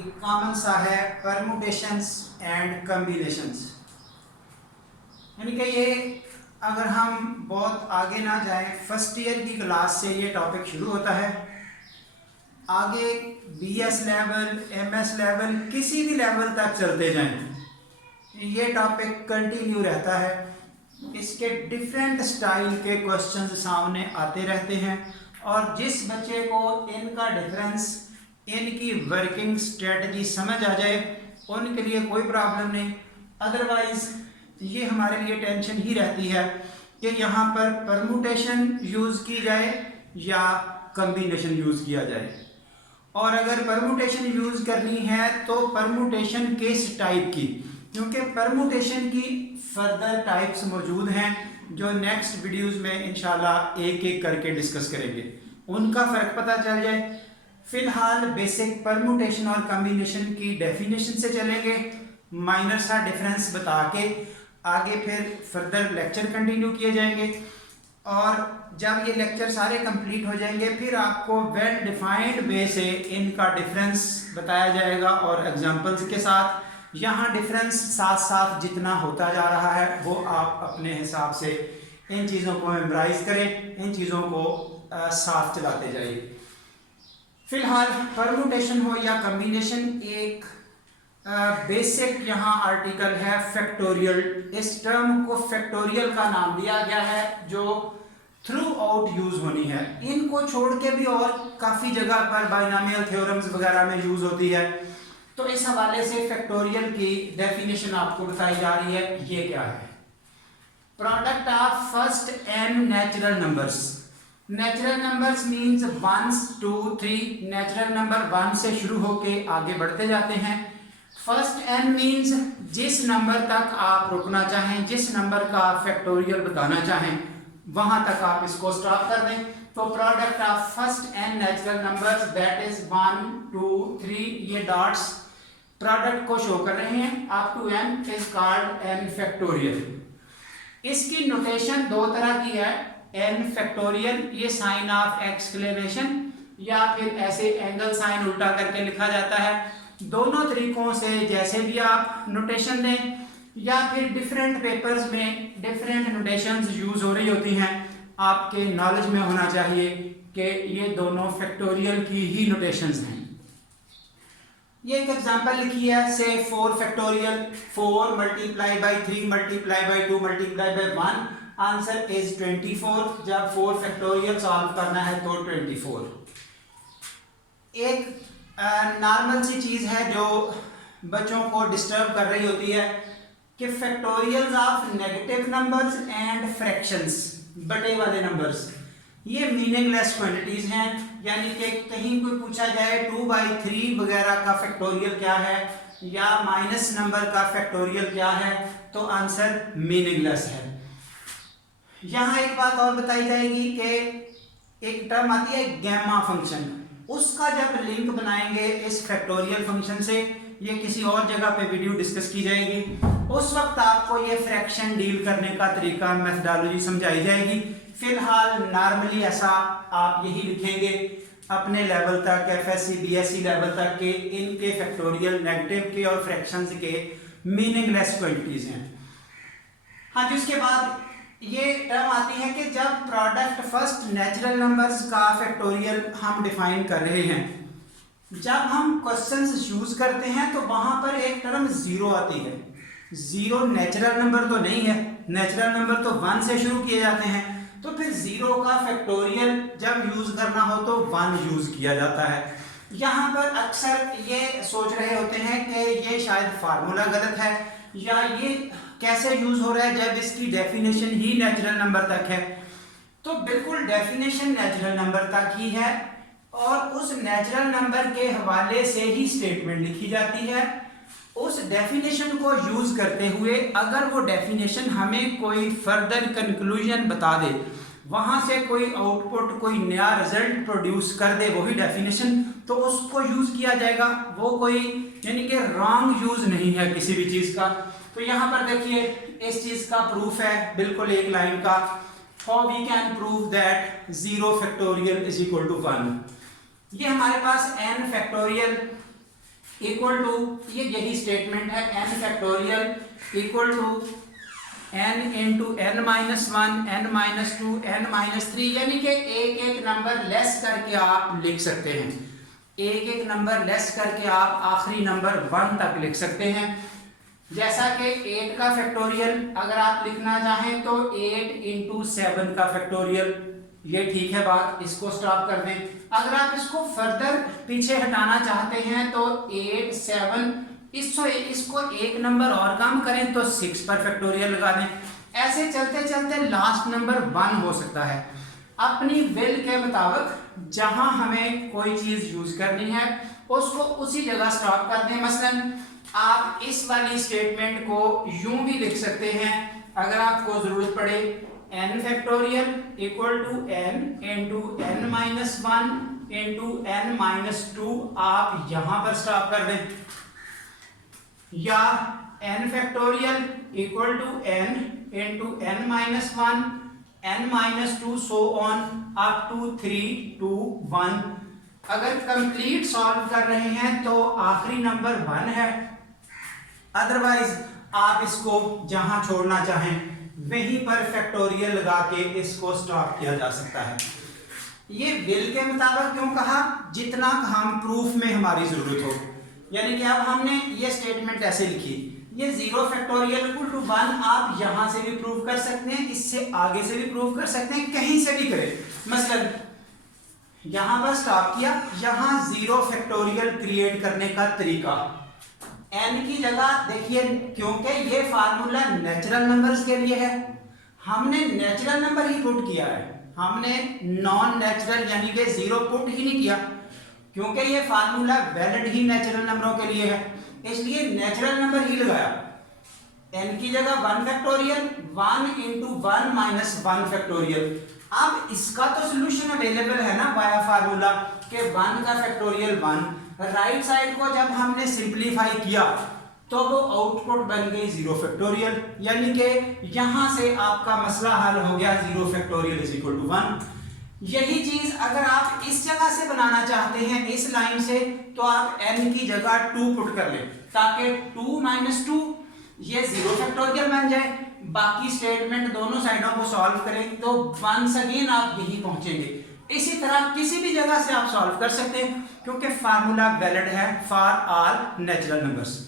एक कॉमन सा है परमुटेशंस एंड कम्बिनेशंस। यानी कि ये अगर हम बहुत आगे ना जाएं, फर्स्ट ईयर की क्लास से ये टॉपिक शुरू होता है। आगे बीएस लेवल, एमएस लेवल, किसी भी लेवल तक चलते जाएं, ये टॉपिक कंटिन्यू रहता है। इसके डिफरेंट स्टाइल के क्वेश्चंस सामने आते रहते हैं और जिस बच्चे को इनका डिफरेंस, इनकी वर्किंग स्ट्रेटजी समझ आ जाए उनके लिए कोई प्रॉब्लम नहीं। अदरवाइज ये हमारे लिए टेंशन ही रहती है कि यहाँ पर परमुटेशन यूज़ की जाए या कम्बिनेशन यूज़ किया जाए। और अगर परमुटेशन यूज़ करनी है तो परमुटेशन किस टाइप की, क्योंकि परमुटेशन की फर्दर टाइप्स मौजूद हैं जो नेक्स्ट वीडियोस में इंशाल्लाह एक एक करके डिस्कस करेंगे, उनका फ़र्क पता चल जाए। फ़िलहाल बेसिक परमुटेशन और कम्बिनेशन की डेफिनेशन से चलेंगे, माइनर सा डिफरेंस बता के आगे फिर फर्दर लेक्चर कंटिन्यू किए जाएंगे। और जब ये लेक्चर सारे कंप्लीट हो जाएंगे फिर आपको वेल डिफाइंड वे से इनका डिफरेंस बताया जाएगा और एग्जांपल्स के साथ। यहाँ डिफरेंस साथ साथ जितना होता जा रहा है वो आप अपने हिसाब से इन चीज़ों को मेमोराइज करें, इन चीज़ों को साथ चलाते जाइए। फिलहाल परमुटेशन हो या कम्बिनेशन, एक बेसिक यहाँ आर्टिकल है फैक्टोरियल। इस टर्म को फैक्टोरियल का नाम दिया गया है जो थ्रू आउट यूज होनी है। इनको छोड़ के भी और काफ़ी जगह पर बाइनोमियल थ्योरम्स वगैरह में यूज होती है। तो इस हवाले से फैक्टोरियल की डेफिनेशन आपको बताई जा रही है। ये क्या है? Product of first n natural numbers. Natural numbers means 1 2 3। Natural number 1 से शुरू होके आगे बढ़ते जाते हैं। फर्स्ट n मीन्स जिस नंबर तक आप रुकना चाहें, जिस नंबर का आप फैक्टोरियल बताना चाहें वहां तक आप इसको स्टॉप कर दें। तो product of first n natural numbers that is 1 2 3, ये डॉट्स प्रोडक्ट को शो कर रहे हैं up to n is called n factorial. इसकी नोटेशन दो तरह की है, n फैक्टोरियल, ये साइन ऑफ एक्सक्लेमेशन या फिर ऐसे एंगल साइन उल्टा करके लिखा जाता है। दोनों तरीकों से जैसे भी आप नोटेशन दें या फिर डिफरेंट पेपर्स में डिफरेंट नोटेशंस यूज हो रही होती हैं, आपके नॉलेज में होना चाहिए कि ये दोनों फैक्टोरियल की ही नोटेशंस हैं। ये एक एग्जांपल लिखी है, से 4 factorial 4 multiply by 3 multiply by 2 multiply by 1, answer is 24। जब 4 फैक्टोरियल सॉल्व करना है तो 24। एक नॉर्मल सी चीज़ है जो बच्चों को डिस्टर्ब कर रही होती है कि factorials of negative numbers and fractions, बटे वाले नंबर्स, ये मीनिंगलेस क्वांटिटीज हैं। यानी कि कहीं कोई पूछा जाए 2/3 वगैरह का फैक्टोरियल क्या है या माइनस नंबर का फैक्टोरियल क्या है, तो आंसर मीनिंगलेस है। यहाँ एक बात और बताई जाएगी कि एक टर्म आती है गैमा फंक्शन, उसका जब लिंक बनाएंगे इस फैक्टोरियल फंक्शन से, ये किसी और जगह पे वीडियो डिस्कस की जाएगी, उस वक्त आपको ये फ्रैक्शन डील करने का तरीका, मेथडोलॉजी समझाई जाएगी। फिलहाल नॉर्मली ऐसा आप यही लिखेंगे अपने लेवल तक, एफएससी बीएससी लेवल तक के इनके फैक्टोरियल नेगेटिव के और फ्रैक्शंस के मीनिंगलेस क्वांटिटीज हैं। हाँ जी, उसके बाद ये टर्म आती है कि जब प्रोडक्ट फर्स्ट नेचुरल नंबर्स का फैक्टोरियल हम डिफाइन कर रहे हैं, जब हम क्वेश्चंस यूज करते हैं तो वहां पर एक टर्म जीरो आती है। जीरो नेचुरल नंबर तो नहीं है, नेचुरल नंबर तो 1 से शुरू किए जाते हैं, तो फिर जीरो का फैक्टोरियल जब यूज करना हो तो 1 यूज किया जाता है। यहाँ पर अक्सर ये सोच रहे होते हैं कि ये शायद फार्मूला गलत है या ये कैसे यूज हो रहा है जब इसकी डेफिनेशन ही नेचुरल नंबर तक है। तो बिल्कुल डेफिनेशन नेचुरल नंबर तक ही है और उस नेचुरल नंबर के हवाले से ही स्टेटमेंट लिखी जाती है। उस डेफिनेशन को यूज करते हुए अगर वो डेफिनेशन हमें कोई फर्दर कंक्लूजन बता दे, वहां से कोई आउटपुट, कोई नया रिजल्ट प्रोड्यूस कर दे वही डेफिनेशन, तो उसको यूज किया जाएगा। वो कोई यानी कि रॉन्ग यूज नहीं है किसी भी चीज का। तो यहाँ पर देखिए इस चीज का प्रूफ है बिल्कुल एक लाइन का, how we can prove that 0 factorial is equal to 1। ये हमारे पास n फैक्टोरियल इक्वल टू, ये यही स्टेटमेंट है, n factorial equal to n into n minus one, n minus two, n minus three, यानी कि एक एक नंबर लेस करके आप लिख सकते हैं, एक एक नंबर लेस करके आप आखिरी नंबर 1 तक लिख सकते हैं। जैसा कि 8 का फैक्टोरियल अगर आप लिखना चाहें तो 8 इंटू 7 का फैक्टोरियल, ये ठीक है बात, इसको स्टॉप कर दें। अगर आप इसको फर्दर पीछे हटाना चाहते हैं तो 8 7, इसको एक नंबर और कम करें तो 6 पर फैक्टोरियल लगा दें। ऐसे चलते चलते लास्ट नंबर 1 हो सकता है। अपनी विल के मुताबिक जहां हमें कोई चीज यूज करनी है उसको उसी जगह स्टॉप कर दें। मसलन आप इस वाली स्टेटमेंट को यूं भी लिख सकते हैं, अगर आपको जरूरत पड़े, n factorial equal to n into n minus one into n minus two, आप यहां पर स्टॉप कर दें, या n factorial equal to n into n minus one, n minus two, so on up to 3 2 1। अगर कंप्लीट सॉल्व कर रहे हैं तो आखिरी नंबर 1 है, अदरवाइज आप इसको जहां छोड़ना चाहें वहीं पर फैक्टोरियल लगा के इसको स्टॉप किया जा सकता है। ये विल के मुताबिक क्यों कहा, जितना हम प्रूफ में हमारी जरूरत हो। यानी कि अब हमने ये स्टेटमेंट ऐसे लिखी, ये 0 फैक्टोरियल इक्वल टू 1 आप यहां से भी प्रूव कर सकते हैं, इससे आगे से भी प्रूव कर सकते हैं, कहीं से भी करें। मसलन यहां पर स्टॉप किया, यहां 0 फैक्टोरियल क्रिएट करने का तरीका, n की जगह देखिए, क्योंकि ये फार्मूला नेचुरल नंबर्स के लिए है, हमने नेचुरल नंबर ही पुट किया है, हमने नॉन नेचुरल यानी कि 0 पुट ही नहीं किया, क्योंकि ये फार्मूला वैलिड ही नेचुरल नंबरों के लिए है, इसलिए नेचुरल नंबर ही लगाया। n की जगह 1 फैक्टोरियल, 1 इंटू 1 माइनस 1 फैक्टोरियल। अब इसका तो सोल्यूशन अवेलेबल है ना वाया फार्मूला के 1 का फैक्टोरियल 1, राइट साइड को जब हमने सिंपलीफाई किया तो वो आउटपुट बन गई 0 फैक्टोरियल, यानी कि यहां से आपका मसला हल हो गया, 0 फैक्टोरियल इज इक्वल टू 1। यही चीज अगर आप इस जगह से बनाना चाहते हैं, इस लाइन से, तो आप n की जगह 2 पुट कर लें, ताकि 2 माइनस 2 ये 0 फैक्टोरियल बन जाए। बाकी स्टेटमेंट दोनों साइडों को सॉल्व करें तो वंस अगेन आप यही पहुंचेंगे। इसी तरह किसी भी जगह से आप सॉल्व कर सकते हैं, क्योंकि फार्मूला वैलिड है for all natural numbers.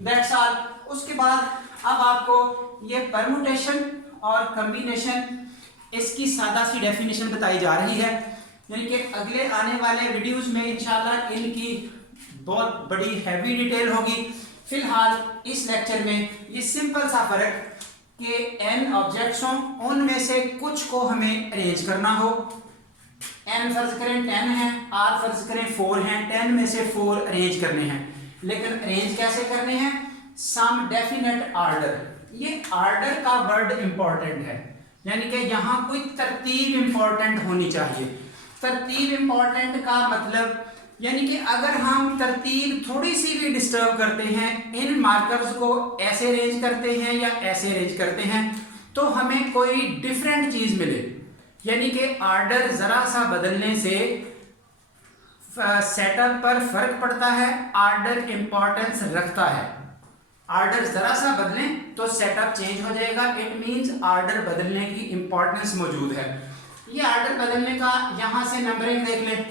That's all. उसके बाद अब आपको ये परम्यूटेशन और कॉम्बिनेशन, इसकी सादा सी डेफिनेशन बताई जा रही है, यानी कि अगले आने वाले वीडियोस में इंशाल्लाह इनकी बहुत बड़ी हैवी डिटेल होगी। फिलहाल इस लेक्चर में ये सिंपल सा फर्क कि n ऑब्जेक्ट्स हों, उनमें से कुछ को हमें अरेंज करना हो, n फर्ज करें 10 है, r फर्ज करें 4 हैं, 10 में से 4 अरेंज करने हैं। लेकिन अरेंज कैसे करने हैं, सम डेफिनेट ऑर्डर। ये ऑर्डर का वर्ड इंपॉर्टेंट है, यानी कि यहाँ कोई तरतीब इंपॉर्टेंट होनी चाहिए। तरतीब इंपॉर्टेंट का मतलब यानी कि अगर हम तरतीब थोड़ी सी भी डिस्टर्ब करते हैं, इन मार्कर्स को ऐसे अरेंज करते हैं या ऐसे अरेंज करते हैं, तो हमें कोई डिफरेंट चीज मिले, यानी कि ऑर्डर जरा सा बदलने से सेटअप पर फर्क पड़ता है, ऑर्डर इंपॉर्टेंस रखता है। ऑर्डर जरा सा बदलें तो सेटअप चेंज हो जाएगा, इट मींस ऑर्डर बदलने की इंपॉर्टेंस मौजूद है। ये ऑर्डर बदलने का यहां से नंबरिंग देख लें,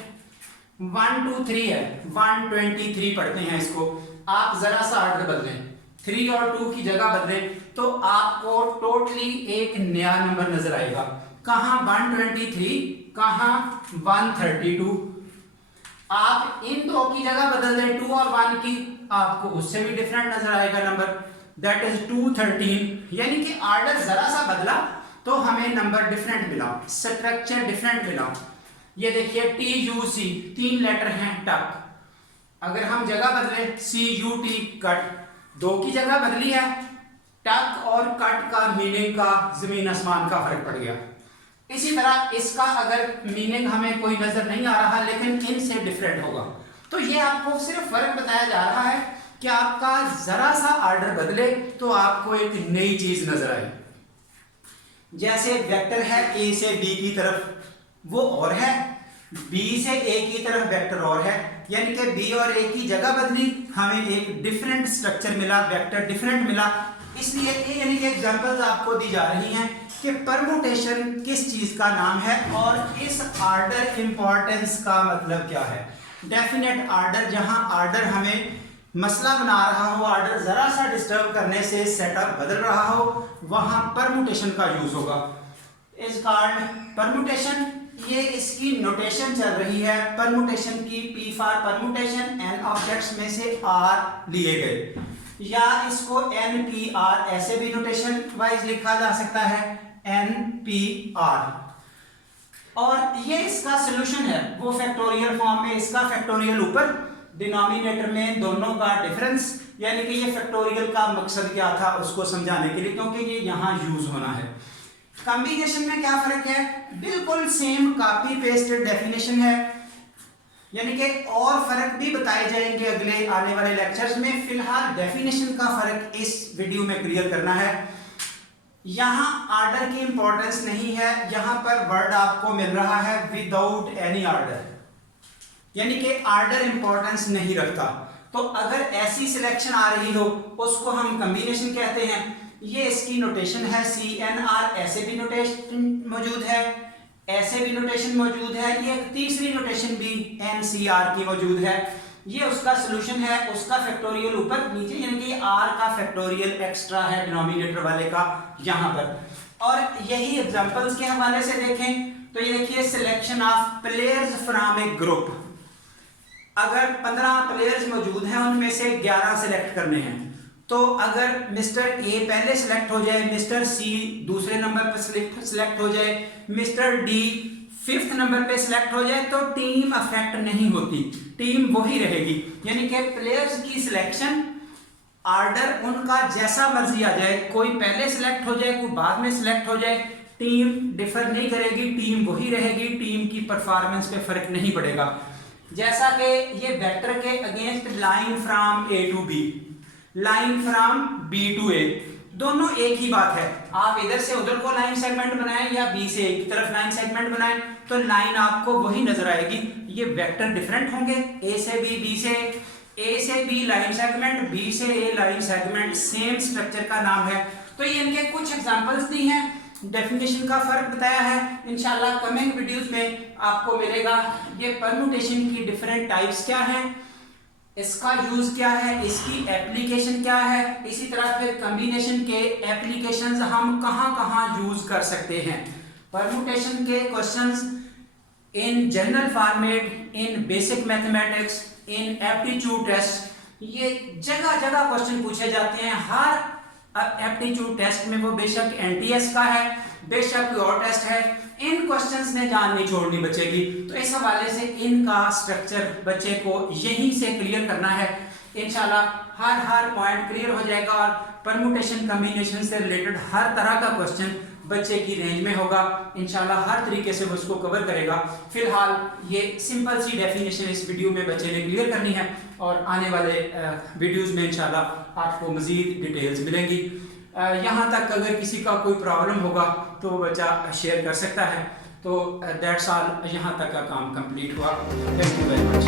1 2 3 है, 123 पढ़ते हैं इसको। आप जरा सा ऑर्डर बदलें, 3 और 2 की जगह बदलें तो आपको टोटली एक नया नंबर नजर आएगा। कहां 123, कहां 132। आप इन दो की जगह बदल दें 2 और 1 की, आपको उससे भी डिफरेंट नजर आएगा नंबर, दैट इज 213। यानी कि ऑर्डर जरा सा बदला तो हमें नंबर डिफरेंट मिला, स्ट्रक्चर डिफरेंट मिला। ये देखिए TUC 3 लेटर हैं, टक। अगर हम जगह बदले CUT कट, 2 की जगह बदली है, टक और कट का मीनिंग का जमीन आसमान का फर्क पड़ गया। इसी तरह इसका अगर मीनिंग हमें कोई नजर नहीं आ रहा लेकिन इनसे डिफरेंट होगा, तो ये आपको सिर्फ फर्क बताया जा रहा है कि आपका जरा सा ऑर्डर बदले तो आपको एक नई चीज नजर आई। जैसे वेक्टर है A से B की तरफ वो और है, B से A की तरफ वेक्टर और है, यानी कि बी और ए की जगह बदली, हमें एक डिफरेंट स्ट्रक्चर मिला, वेक्टर डिफरेंट मिला। इसलिए ये यानी कि एग्जांपल्स आपको दी जा रही हैं कि परमुटेशन किस चीज का नाम है और इस आर्डर इंपॉर्टेंस का मतलब क्या है। डेफिनेट आर्डर, जहां आर्डर हमें मसला बना रहा हो, आर्डर जरा सा डिस्टर्ब करने से सेटअप बदल रहा हो, वहां परमुटेशन का यूज होगा। Is called permutation. ये इसकी नोटेशन चल रही है परमुटेशन की, P for permutation, n objects में से R लिए गए, या इसको NPR ऐसे भी नोटेशन वाइज लिखा जा सकता है, NPR। और ये इसका सॉल्यूशन है, वो फैक्टोरियल फॉर्म में, इसका फैक्टोरियल ऊपर, डिनोमिनेटर में दोनों का डिफरेंस, यानी कि ये फैक्टोरियल का मकसद क्या था उसको समझाने के लिए, क्योंकि ये यहाँ यूज होना है। कॉम्बिनेशन में क्या फर्क है, बिल्कुल सेम कॉपी पेस्टेड डेफिनेशन है, यानी कि और फर्क भी बताए जाएंगे अगले आने वाले लेक्चर्स में। फिलहाल डेफिनेशन का फर्क इस वीडियो में क्लियर करना है। यहां आर्डर की इंपॉर्टेंस नहीं है, यहां पर वर्ड आपको मिल रहा है विदाउट एनी आर्डर, यानी कि आर्डर इंपॉर्टेंस नहीं रखता। तो अगर ऐसी सिलेक्शन आ रही हो उसको हम कॉम्बिनेशन कहते हैं। ये इसकी नोटेशन है CNR, ऐसे भी नोटेशन मौजूद है, ऐसे भी नोटेशन मौजूद है, ये एक तीसरी नोटेशन भी NCR की मौजूद है। ये उसका सॉल्यूशन है, उसका फैक्टोरियल ऊपर नीचे, यानी कि R का फैक्टोरियल एक्स्ट्रा है डिनोमिनेटर वाले का यहाँ पर। और यही एग्जांपल्स के हवाले से देखें तो ये देखिए, selection of players from A group. अगर 15 प्लेयर्स मौजूद हैं, उनमें से 11 सिलेक्ट करने हैं, तो अगर मिस्टर ए पहले सिलेक्ट हो जाए, मिस्टर सी दूसरे नंबर पर सिलेक्ट हो जाए, मिस्टर डी 5th नंबर पे सिलेक्ट हो जाए, तो टीम अफेक्ट नहीं होती, टीम वही रहेगी। यानी कि प्लेयर्स की सिलेक्शन आर्डर उनका जैसा मर्जी आ जाए, कोई पहले सिलेक्ट हो जाए, कोई बाद में सिलेक्ट हो जाए, टीम डिफर नहीं करेगी, टीम वही रहेगी, टीम की परफॉर्मेंस पे फर्क नहीं पड़ेगा। जैसा कि ये वेक्टर के against line from A to B, line from B to A, दोनों एक ही बात है। आप इधर से उधर को लाइन सेगमेंट बनाएं या B से A की तरफ लाइन सेगमेंट बनाएं, तो लाइन आपको वही नजर आएगी। ये वेक्टर डिफरेंट होंगे, A से B, B से B लाइन सेगमेंट, B से A line segment, same structure का नाम है। तो ये इनके कुछ एग्जांपल्स दी हैं, डेफिनेशन का फर्क बताया है। इंशाल्लाह कमिंग वीडियोस में आपको मिलेगा ये परम्यूटेशन की डिफरेंट टाइप्स क्या हैं, इसका यूज क्या है, इसकी एप्लीकेशन क्या है, इसी तरह फिर कॉम्बिनेशन के एप्लीकेशंस हम कहां यूज कर सकते हैं। परम्यूटेशन के questions in general format, in basic mathematics, in aptitude test, ये जगह जगह क्वेश्चन पूछे जाते हैं। हर एप्टीट्यूड टेस्ट में, वो बेशक NTS का है, बेशक कोई और टेस्ट है, इन क्वेश्चंस में जान नहीं छोड़नी बच्चे की। तो इस हवाले से इनका स्ट्रक्चर बच्चे को यहीं से क्लियर करना है। इंशाल्लाह हर पॉइंट क्लियर हो जाएगा और परम्यूटेशन कॉम्बिनेशन से रिलेटेड हर तरह का क्वेश्चन बच्चे की रेंज में होगा। इंशाल्लाह हर तरीके से वो उसको कवर करेगा। फिलहाल ये सिंपल सी डेफिनेशन इस वीडियो में बच्चे ने क्लियर करनी है और आने वाले वीडियोस में इंशाल्लाह आपको मजीद डिटेल्स मिलेंगी। यहाँ तक अगर किसी का कोई प्रॉब्लम होगा तो बच्चा शेयर कर सकता है। तो दैट्स ऑल, यहाँ तक का काम कंप्लीट हुआ। Thank you very much.